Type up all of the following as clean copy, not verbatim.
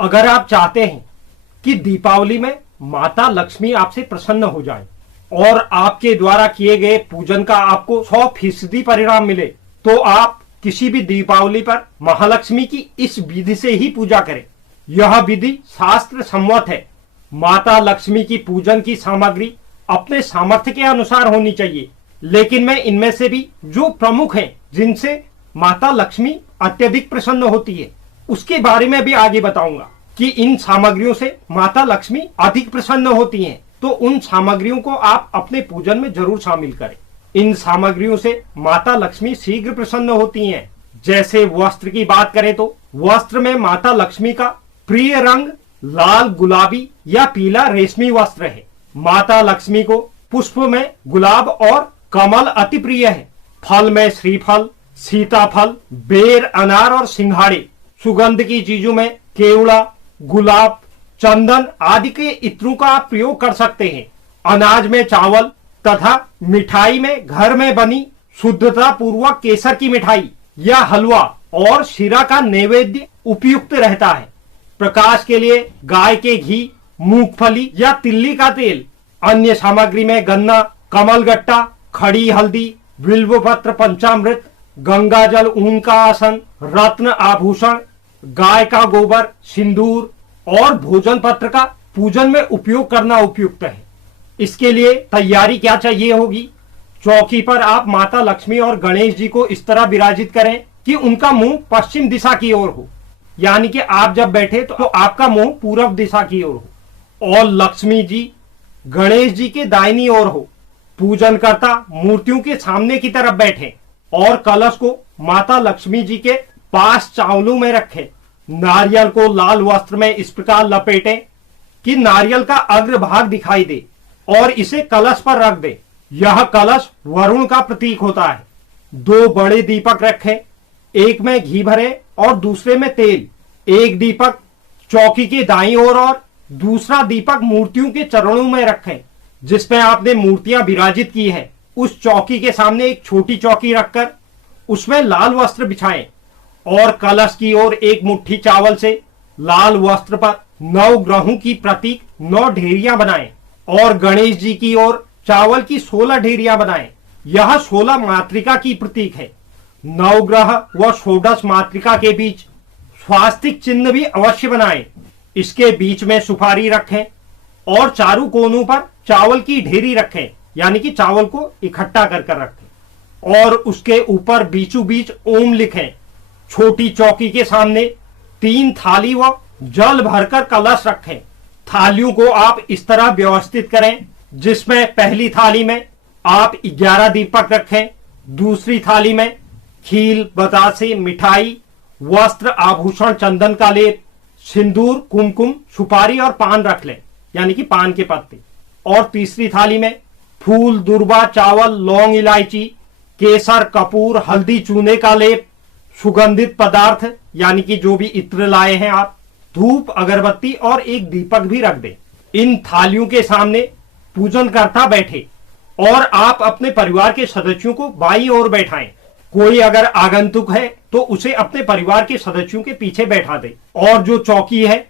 अगर आप चाहते हैं कि दीपावली में माता लक्ष्मी आपसे प्रसन्न हो जाए और आपके द्वारा किए गए पूजन का आपको 100% परिणाम मिले, तो आप किसी भी दीपावली पर महालक्ष्मी की इस विधि से ही पूजा करें। यह विधि शास्त्र सम्मत है। माता लक्ष्मी की पूजन की सामग्री अपने सामर्थ्य के अनुसार होनी चाहिए, लेकिन मैं इनमें से भी जो प्रमुख हैं, जिनसे माता लक्ष्मी अत्यधिक प्रसन्न होती है, उसके बारे में भी आगे बताऊंगा कि इन सामग्रियों से माता लक्ष्मी अधिक प्रसन्न होती हैं। तो उन सामग्रियों को आप अपने पूजन में जरूर शामिल करें। इन सामग्रियों से माता लक्ष्मी शीघ्र प्रसन्न होती हैं। जैसे वस्त्र की बात करें तो वस्त्र में माता लक्ष्मी का प्रिय रंग लाल, गुलाबी या पीला रेशमी वस्त्र है। माता लक्ष्मी को पुष्प में गुलाब और कमल अति प्रिय है। फल में श्रीफल, सीताफल, बेर, अनार और सिंघाड़े। सुगंध की चीजों में केवड़ा, गुलाब, चंदन आदि के इत्रों का आप प्रयोग कर सकते हैं। अनाज में चावल तथा मिठाई में घर में बनी शुद्धता पूर्वक केसर की मिठाई या हलवा और शीरा का नैवेद्य उपयुक्त रहता है। प्रकाश के लिए गाय के घी, मूंगफली या तिल्ली का तेल। अन्य सामग्री में गन्ना, कमलगट्टा, खड़ी हल्दी, बिल्वपत्र, पंचामृत, गंगा जल, ऊन का आसन, रत्न आभूषण, गाय का गोबर, सिंदूर और भोजन पत्र का पूजन में उपयोग करना उपयुक्त है। इसके लिए तैयारी क्या चाहिए होगी? चौकी पर आप माता लक्ष्मी और गणेश जी को इस तरह विराजित करें कि उनका मुंह पश्चिम दिशा की ओर हो, यानी कि आप जब बैठे तो आपका मुंह पूर्व दिशा की ओर हो और लक्ष्मी जी गणेश जी के दाहिनी ओर हो। पूजन करता मूर्तियों के सामने की तरफ बैठे और कलश को माता लक्ष्मी जी के पास चावलों में रखें। नारियल को लाल वस्त्र में इस प्रकार लपेटें कि नारियल का अग्रभाग दिखाई दे और इसे कलश पर रख दें। यह कलश वरुण का प्रतीक होता है। 2 बड़े दीपक रखें, एक में घी भरे और दूसरे में तेल। एक दीपक चौकी के दाईं ओर और दूसरा दीपक मूर्तियों के चरणों में रखें जिसमें आपने मूर्तियां विराजित की है। उस चौकी के सामने एक छोटी चौकी रखकर उसमें लाल वस्त्र बिछाएं और कलश की ओर एक मुट्ठी चावल से लाल वस्त्र पर 9 ग्रहों की प्रतीक 9 ढेरियां बनाएं और गणेश जी की ओर चावल की 16 ढेरियां बनाएं। यह 16 मातृका की प्रतीक है। 9 ग्रह व 16 मातृका के बीच स्वास्तिक चिन्ह भी अवश्य बनाएं। इसके बीच में सुपारी रखें और चारों कोनों पर चावल की ढेरी रखें, यानी कि चावल को इकट्ठा कर रखें और उसके ऊपर बीचों बीच ओम लिखें। छोटी चौकी के सामने 3 थाली व जल भरकर कलश रखें। थालियों को आप इस तरह व्यवस्थित करें जिसमें पहली थाली में आप 11 दीपक रखें, दूसरी थाली में खील, बतासे, मिठाई, वस्त्र, आभूषण, चंदन का लेप, सिंदूर, कुमकुम, सुपारी और पान रख लें, यानी कि पान के पत्ते। और तीसरी थाली में फूल, दुर्वा, चावल, लौंग, इलायची, केसर, कपूर, हल्दी, चूने का लेप, सुगंधित पदार्थ यानी कि जो भी इत्र लाए हैं आप, धूप, अगरबत्ती और एक दीपक भी रख दें। इन थालियों के सामने पूजन करता बैठे और आप अपने परिवार के सदस्यों को बाईं ओर बैठाएं। कोई अगर आगंतुक है तो उसे अपने परिवार के सदस्यों के पीछे बैठा दे। और जो चौकी है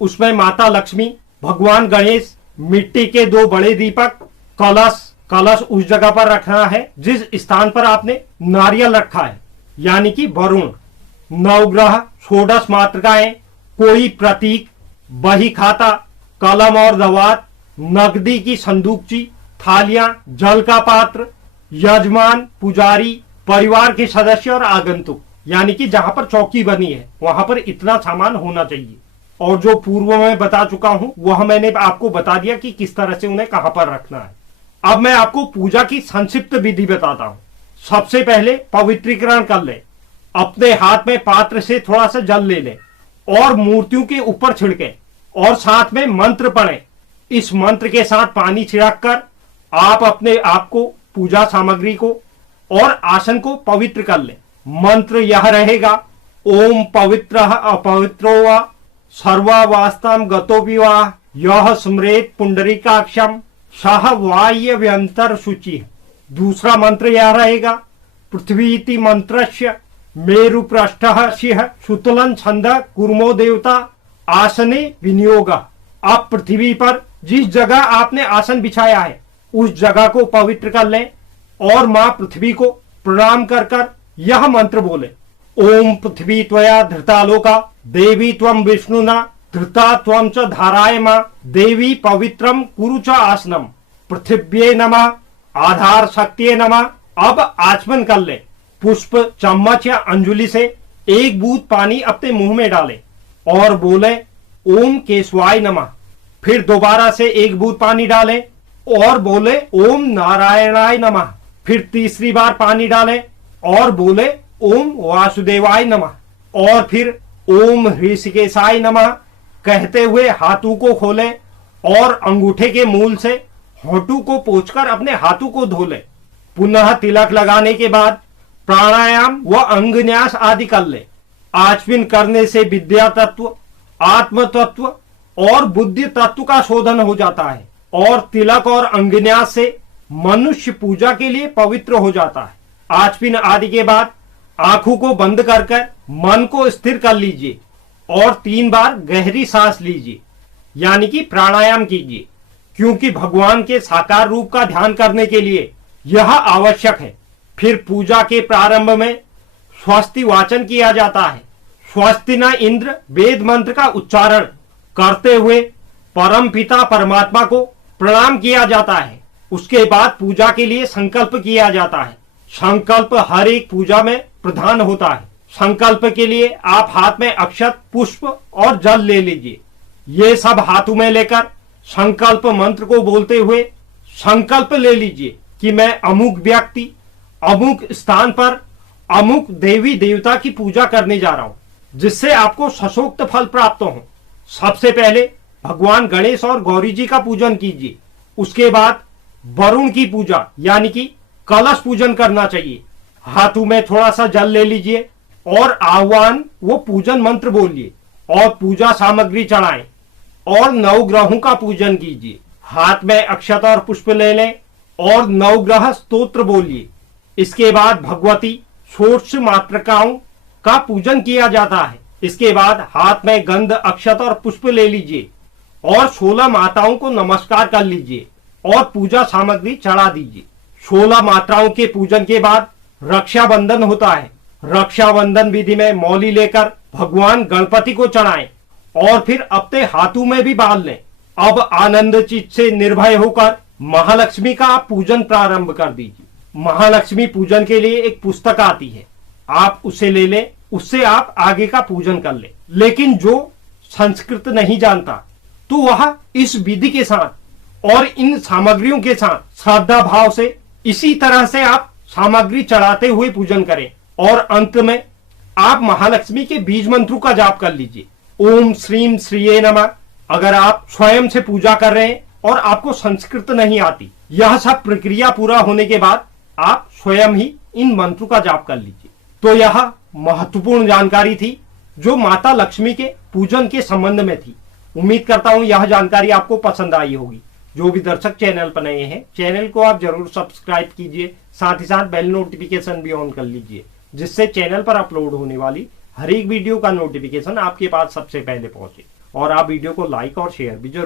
उसमें माता लक्ष्मी, भगवान गणेश, मिट्टी के 2 बड़े दीपक, कलश उस जगह पर रखना है जिस स्थान पर आपने नारियल रखा है, यानी कि वरुण। 9 ग्रह, 16 मातृकाएं, कोई प्रतीक, बही खाता, कलम और दवात, नकदी की संदूकची, थालियां, जल का पात्र, यजमान, पुजारी, परिवार के सदस्य और आगंतुक, यानी कि जहां पर चौकी बनी है वहां पर इतना सामान होना चाहिए। और जो पूर्व में बता चुका हूं वह मैंने आपको बता दिया कि किस तरह से उन्हें कहां पर रखना है। अब मैं आपको पूजा की संक्षिप्त विधि बताता हूं। सबसे पहले पवित्रीकरण कर ले। अपने हाथ में पात्र से थोड़ा सा जल ले लें और मूर्तियों के ऊपर छिड़के और साथ में मंत्र पढ़ें। इस मंत्र के साथ पानी छिड़क कर आप अपने आप को, पूजा सामग्री को और आसन को पवित्र कर ले। मंत्र यह रहेगा, ओम पवित्र अपवित्रो वा सर्वावास्ताम गतो विवाह यह स्मृत पुंडरीकाक्षम सह वाह्य व्यंतर शुचि। दूसरा मंत्र यह रहेगा, पृथ्वीति मंत्रस्य मेरु पृष्ठः शिह सुतुलन छंद कुर्मो देवता आसने विनियोग। आप पृथ्वी पर जिस जगह आपने आसन बिछाया है उस जगह को पवित्र कर लें और मां पृथ्वी को प्रणाम कर कर यह मंत्र बोले, ओम पृथ्वी त्वया धृतालोका देवी त्वं विष्णुना धृता त्वं च धाराय मां देवी पवित्रम कुरु च आसनम पृथिव्ये नमः आधार शक्तिये नमः। अब आचमन कर ले। पुष्प चम्मच या अंजुलि से एक बूंद पानी अपने मुंह में डाले और बोले ओम केशवाय नमः। फिर दोबारा से एक बूंद पानी डाले और बोले ओम नारायणाय नमः। फिर तीसरी बार पानी डाले और बोले ओम वासुदेवाय नमः। और फिर ओम ऋषिकेशाय नमः कहते हुए हाथों को खोले और अंगूठे के मूल से होठों को पोंछकर अपने हाथों को धो ले। पुनः तिलक लगाने के बाद प्राणायाम व अंगन्यास आदि कर ले। आचमन करने से विद्या तत्व, आत्म तत्व और बुद्धि तत्व का शोधन हो जाता है और तिलक और अंगन्यास से मनुष्य पूजा के लिए पवित्र हो जाता है। आचमन आदि के बाद आंखों को बंद कर मन को स्थिर कर लीजिए और 3 बार गहरी सांस लीजिए, यानी कि प्राणायाम कीजिए, क्योंकि भगवान के साकार रूप का ध्यान करने के लिए यह आवश्यक है। फिर पूजा के प्रारंभ में स्वस्ति वाचन किया जाता है। स्वस्ति न इंद्र वेद मंत्र का उच्चारण करते हुए परम पिता परमात्मा को प्रणाम किया जाता है। उसके बाद पूजा के लिए संकल्प किया जाता है। संकल्प हर एक पूजा में प्रधान होता है। संकल्प के लिए आप हाथ में अक्षत, पुष्प और जल ले लीजिए। ये सब हाथों में लेकर संकल्प मंत्र को बोलते हुए संकल्प ले लीजिए कि मैं अमुक व्यक्ति अमुक स्थान पर अमुक देवी देवता की पूजा करने जा रहा हूं, जिससे आपको सशोक्त फल प्राप्त हो। सबसे पहले भगवान गणेश और गौरी जी का पूजन कीजिए। उसके बाद वरुण की पूजा यानी कि कलश पूजन करना चाहिए। हाथों में थोड़ा सा जल ले लीजिए और आह्वान वो पूजन मंत्र बोलिए और पूजा सामग्री चढ़ाएं और नवग्रहों का पूजन कीजिए। हाथ में अक्षत और पुष्प ले लें और नवग्रह स्तोत्र बोलिए। इसके बाद भगवती षोडश मातृकाओं का पूजन किया जाता है। इसके बाद हाथ में गंध, अक्षत और पुष्प ले लीजिए और 16 माताओं को नमस्कार कर लीजिए और पूजा सामग्री चढ़ा दीजिए। 16 माताओं के पूजन के बाद रक्षाबंधन होता है। रक्षाबंधन विधि में मौली लेकर भगवान गणपति को चढ़ाएं और फिर अपने हाथों में भी बांध लें। अब आनंद चित्त से निर्भय होकर महालक्ष्मी का आप पूजन प्रारंभ कर दीजिए। महालक्ष्मी पूजन के लिए एक पुस्तक आती है, आप उसे ले लें, उससे आप आगे का पूजन कर लें। लेकिन जो संस्कृत नहीं जानता तो वह इस विधि के साथ और इन सामग्रियों के साथ श्रद्धा भाव से इसी तरह से आप सामग्री चढ़ाते हुए पूजन करें और अंत में आप महालक्ष्मी के बीज मंत्रों का जाप कर लीजिए। ओम श्रीम श्रीये नमः। अगर आप स्वयं से पूजा कर रहे हैं और आपको संस्कृत नहीं आती, यह सब प्रक्रिया पूरा होने के बाद आप स्वयं ही इन मंत्रों का जाप कर लीजिए। तो यह महत्वपूर्ण जानकारी थी जो माता लक्ष्मी के पूजन के संबंध में थी। उम्मीद करता हूं यह जानकारी आपको पसंद आई होगी। जो भी दर्शक चैनल पर नए हैं, चैनल को आप जरूर सब्सक्राइब कीजिए, साथ ही साथ बेल नोटिफिकेशन भी ऑन कर लीजिए, जिससे चैनल पर अपलोड होने वाली हर एक वीडियो का नोटिफिकेशन आपके पास सबसे पहले पहुंचे। और आप वीडियो को लाइक और शेयर भी जरूर